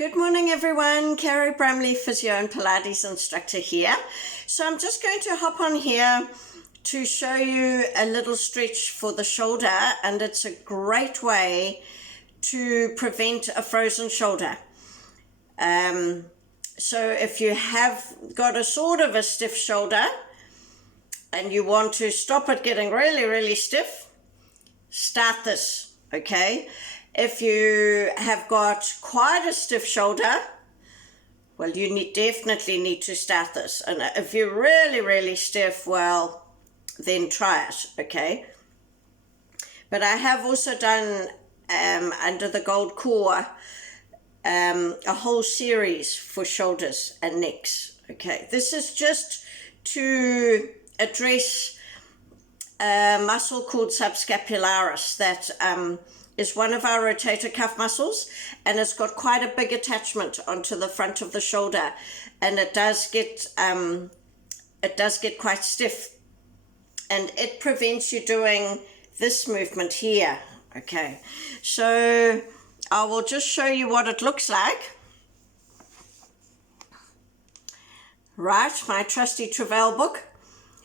Good morning everyone, Carrie Bramley, physio and Pilates instructor here. So I'm just going to hop on here to show you a little stretch for the shoulder, and it's a great way to prevent a frozen shoulder. So if you have got a sort of a stiff shoulder and you want to stop it getting really stiff, start this, okay? If you have got quite a stiff shoulder, well, you definitely need to start this. And if you're really stiff, well, then try it, okay? But I have also done, under the Gold Core, a whole series for shoulders and necks, okay? This is just to address a muscle called Subscapularis that is one of our rotator cuff muscles, and it's got quite a big attachment onto the front of the shoulder, and it does get quite stiff, and it prevents you doing this movement here. Okay, so I will just show you what it looks like. Right, my trusty Travail book.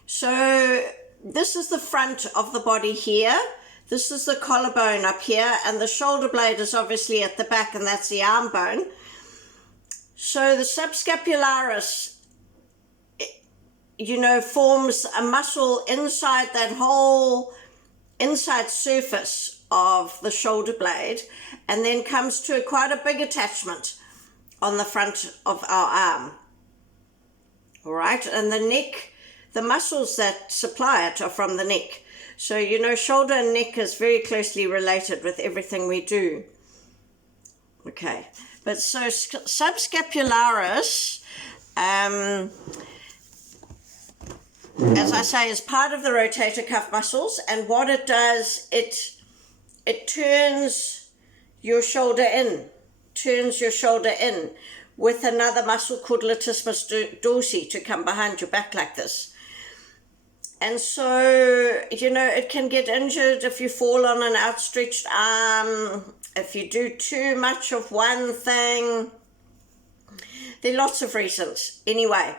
So this is the front of the body here. This is the collarbone up here, and the shoulder blade is obviously at the back, and that's the arm bone. So the subscapularis, forms a muscle inside that whole inside surface of the shoulder blade, and then comes to quite a big attachment on the front of our arm. All right, and the neck, the muscles that supply it are from the neck. So, shoulder and neck is very closely related with everything we do. Okay, but so subscapularis, as I say, is part of the rotator cuff muscles, and what it does, it turns your shoulder in, with another muscle called latissimus dorsi to come behind your back like this. And so, it can get injured if you fall on an outstretched arm, if you do too much of one thing. There are lots of reasons anyway,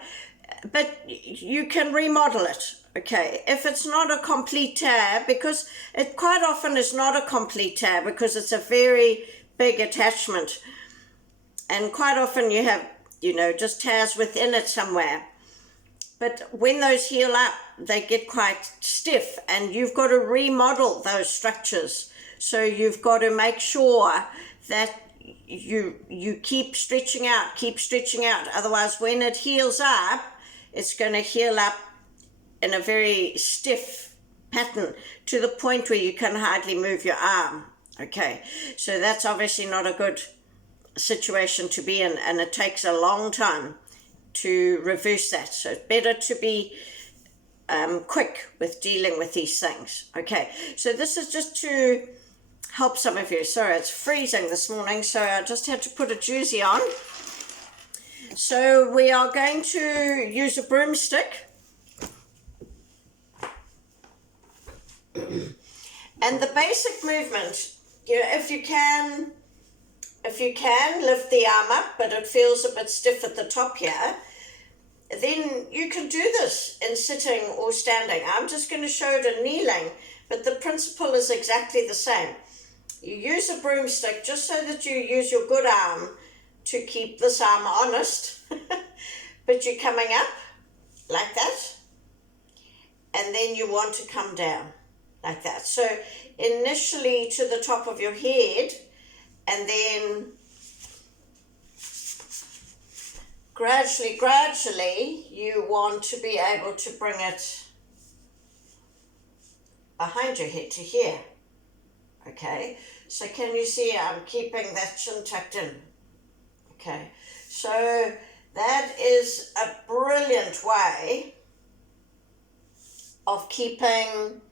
but you can remodel it, okay? If it's not a complete tear, because it quite often is not a complete tear because it's a very big attachment. And quite often you have, just tears within it somewhere. But when those heal up, they get quite stiff, and you've got to remodel those structures. So you've got to make sure that you keep stretching out. Otherwise, when it heals up, it's going to heal up in a very stiff pattern to the point where you can hardly move your arm. Okay, so that's obviously not a good situation to be in, and it takes a long time to reverse that. So it's better to be quick with dealing with these things. Okay, so this is just to help some of you. Sorry, it's freezing this morning, so I just had to put a jersey on. So we are going to use a broomstick. And the basic movement, if you can lift the arm up, but it feels a bit stiff at the top here, then you can do this in sitting or standing. I'm just going to show it in kneeling, but the principle is exactly the same. You use a broomstick just so that you use your good arm to keep this arm honest, but you're coming up like that, and then you want to come down like that. So initially to the top of your head, and then gradually, you want to be able to bring it behind your head to here. Okay, so can you see I'm keeping that chin tucked in? Okay, so that is a brilliant way of keeping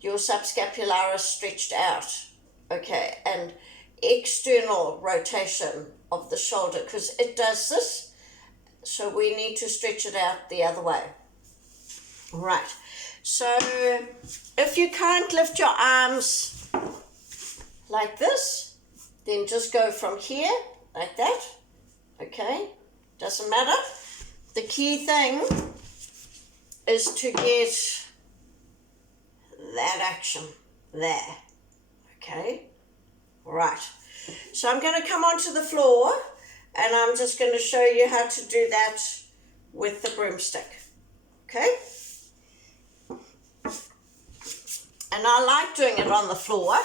your subscapularis stretched out. Okay, and external rotation of the shoulder, because it does this, so we need to stretch it out the other way. Right, so if you can't lift your arms like this, then just go from here like that. Okay, doesn't matter. The key thing is to get that action there. Okay, right. So I'm going to come onto the floor and I'm just going to show you how to do that with the broomstick. Okay? And I like doing it on the floor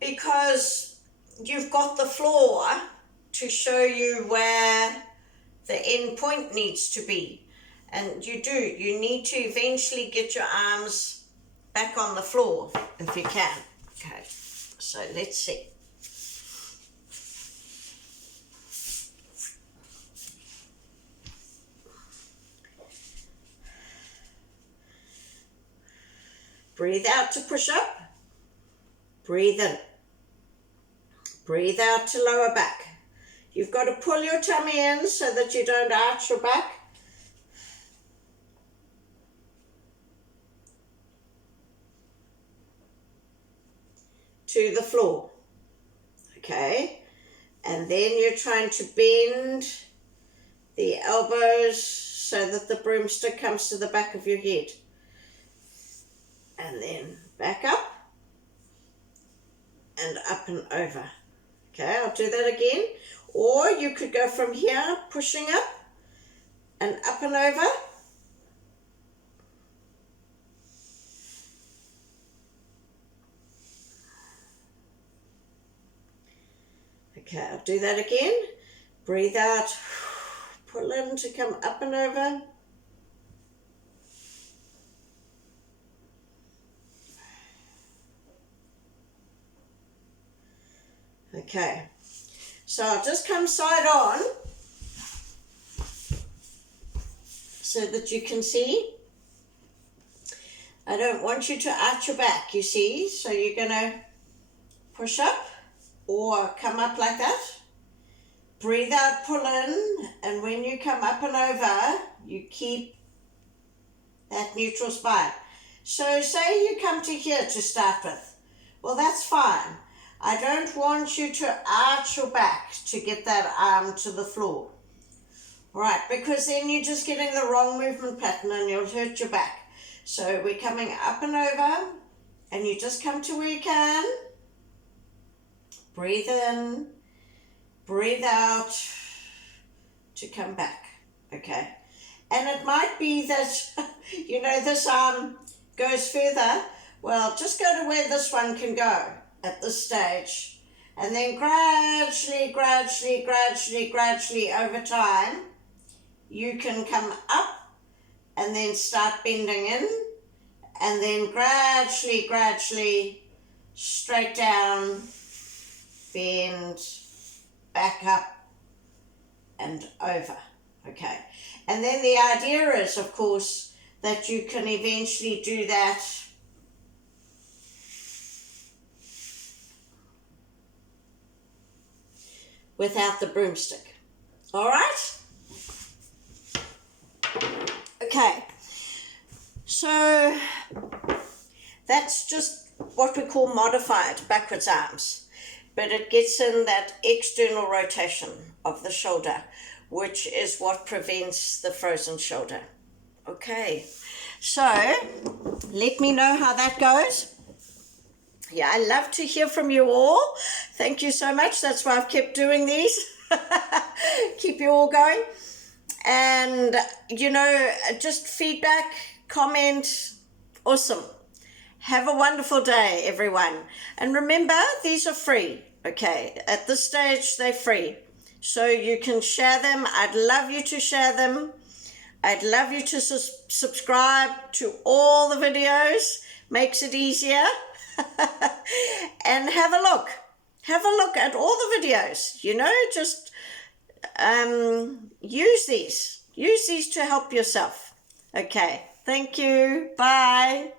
because you've got the floor to show you where the end point needs to be. And you need to eventually get your arms back on the floor if you can. Okay, so let's see. Breathe out to push up. Breathe in. Breathe out to lower back. You've got to pull your tummy in so that you don't arch your back. To the floor. Okay. And then you're trying to bend the elbows so that the broomstick comes to the back of your head. And then back up and up and over. Okay, I'll do that again. Or you could go from here, pushing up and up and over. Okay, I'll do that again. Breathe out, pull in to come up and over. Okay, so I'll just come side on so that you can see. I don't want you to arch your back, you see, so you're going to push up or come up like that. Breathe out, pull in, and when you come up and over, you keep that neutral spine. So say you come to here to start with. Well, that's fine. I don't want you to arch your back to get that arm to the floor. Right, because then you're just getting the wrong movement pattern and you'll hurt your back. So we're coming up and over, and you just come to where you can. Breathe in, breathe out to come back. Okay. And it might be that, you know, this arm goes further. Well, just go to where this one can go at this stage, and then gradually over time you can come up and then start bending in, and then gradually straight down, bend, back up and over. Okay, and then the idea is, of course, that you can eventually do that without the broomstick. All right? Okay. So that's just what we call modified backwards arms. But it gets in that external rotation of the shoulder, which is what prevents the frozen shoulder. Okay. So let me know how that goes. Yeah, I love to hear from you all. Thank you so much. That's why I've kept doing these. Keep you all going. And, you know, just feedback, comment. Awesome. Have a wonderful day, everyone. And remember, these are free. Okay, at this stage, they're free. So you can share them. I'd love you to share them. I'd love you to subscribe to all the videos. Makes it easier. And have a look at all the videos, you know, just use these to help yourself. Okay, thank you, bye.